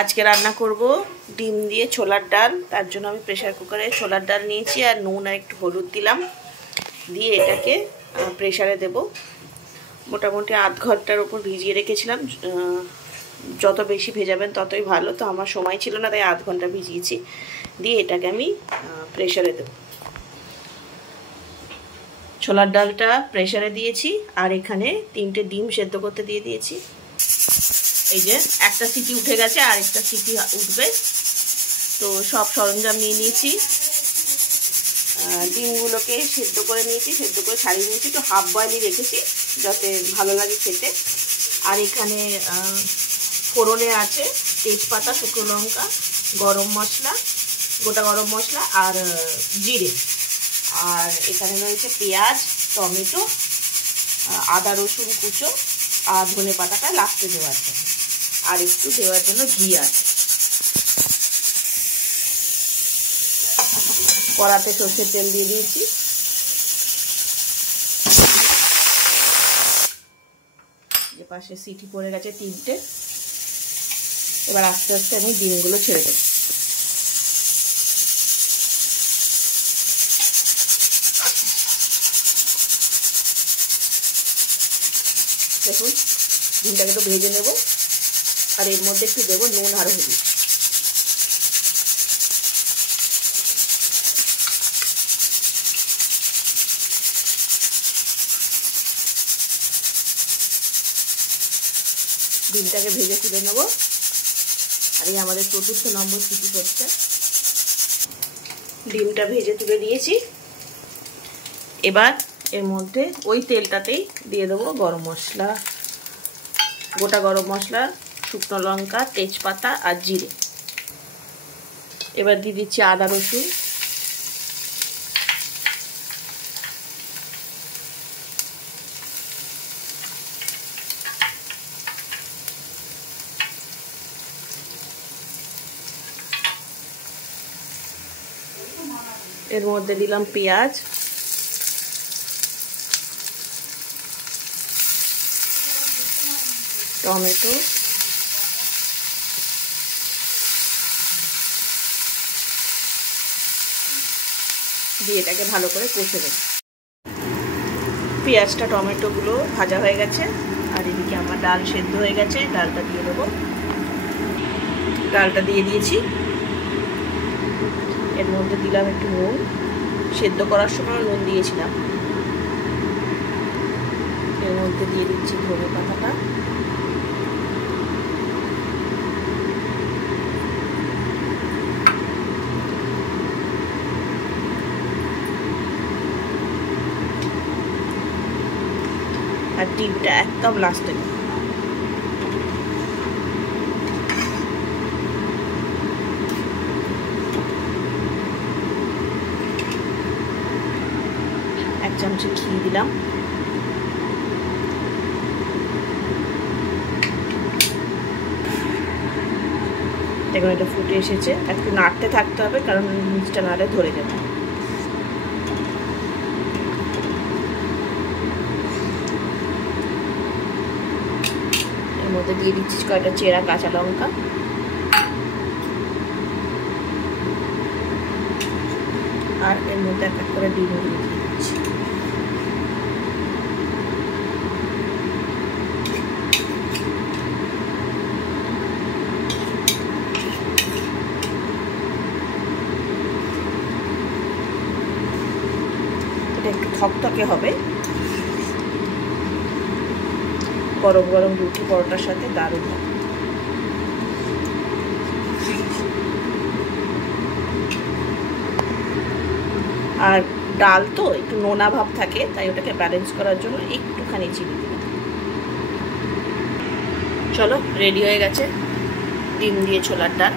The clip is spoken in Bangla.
আজকে রান্না করব ডিম দিয়ে ছোলার ডাল। তার জন্য আমি প্রেসার কুকারে ছোলার ডাল নিয়েছি আর নুন আর একটু হলুদ দিলাম, দিয়ে এটাকে প্রেসারে দেব। মোটামুটি আধ ঘন্টার উপর ভিজিয়ে রেখেছিলাম। যত বেশি ভেজাবেন ততই ভালো, তো আমার সময় ছিল না তাই আধ ঘন্টা ভিজিয়েছি। দিয়ে এটাকে আমি প্রেসারে দেব। ছোলার ডালটা প্রেসারে দিয়েছি আর এখানে 3টে ডিম সেদ্ধ করতে দিয়ে দিয়েছি। এই যে একটা সিটি উঠে গেছে আর একটা সিটি উঠবে। তো সব সরঞ্জাম নিয়ে নিয়েছি, ডিমগুলোকে সেদ্ধ করে নিয়েছি, সেদ্ধ করে ছাড়িয়ে নিয়েছি, তো হাফ বয়েলই রেখেছি যাতে ভালো লাগে খেতে। আর এখানে ফোড়নে আছে তেজপাতা, শুকনো লঙ্কা, গরম মশলা, গোটা গরম মশলা আর জিরে। আর এখানে রয়েছে পেঁয়াজ, টমেটো, আদা রসুন কুচো আর ধনে পাতাটা লাস্টে দেওয়ার জন্য, আর একটু দেওয়ার জন্য ঘি আছে। কড়াতে সর্ষের তেল দিয়ে দিয়েছি। যে পাশে সিটি পড়ে গেছে 3টে। এবার আস্তে আস্তে আমি ডিমগুলো ছেড়ে দেব। দেখুন ডিমটাকে তো ভেজে নেব, আর এর মধ্যে একটু দেবো নুন আর হলুদ। ডিমটাকে ভেজে তুলে নেব। আর এই আমাদের 4র্থ নম্বর সিটি করছে। ডিমটা ভেজে তুলে নিয়েছি। এবার এর মধ্যে ওই তেলটাতেই দিয়ে দেবো গরম মশলা, গোটা গরম মশলা, শুকনো লঙ্কা, তেজপাতা আর জিরে। এবার দিয়ে দিচ্ছি আদা রসুন, এর মধ্যে দিলাম পেঁয়াজ, টমেটো, দিয়ে এটাকে ভালো করে কষে দেব। পেঁয়াজটা টমেটোগুলো ভাজা হয়ে গেছে আর এদিকে আমার ডাল সেদ্ধ হয়ে গেছে। ডালটা দিয়ে দেবো। ডালটা দিয়ে দিয়েছি। এর মধ্যে দিলাম একটু নুন, সেদ্ধ করার সময় নুন দিয়েছিলাম। এর মধ্যে দিয়ে দিচ্ছি ধনে পাতাটা, আর ডিমটা একদম লাস্টে। এক চামচ ঘি দিলাম। দেখুন এটা ফুটে এসেছে। একটু নাড়তে থাকতে হবে কারণ নিচটা নাড়লে ধরে যাবে। এর মধ্যে দিয়ে দিচ্ছি কয়েকটা চেরা কাঁচা লঙ্কা, আর এর মধ্যে এক এক করে ডিম দিয়ে দিচ্ছি। এটা একটু থকথকে হবে। গরম গরম রুটি পরোটার সাথে দারুণ লাগে। আর ডাল তো একটু নোনা ভাব থাকে, তাই ওটাকে ব্যালেন্স করার জন্য একটুখানি চিনি দিলাম। চলো রেডি হয়ে গেছে ডিম দিয়ে ছোলার ডাল।